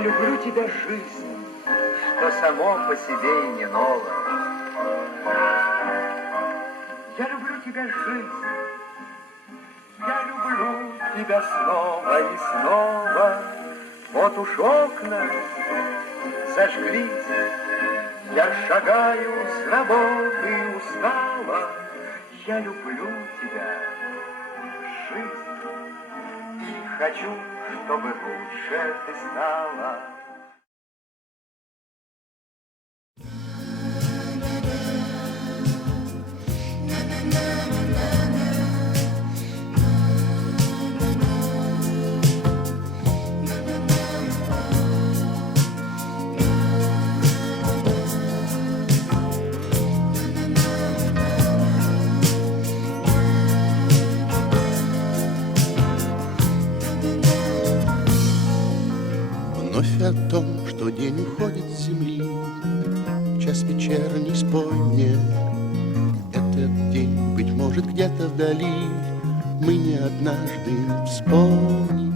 Я люблю тебя, жизнь, что само по себе и не ново. Я люблю тебя, жизнь, я люблю тебя снова и снова. Вот уж окна зажглись, я шагаю с работы устала. Я люблю тебя, жизнь, и хочу, чтобы лучше ты стала. Вновь о том, что день уходит с земли, час вечерний спой мне. Этот день, быть может, где-то вдали мы не однажды вспомним.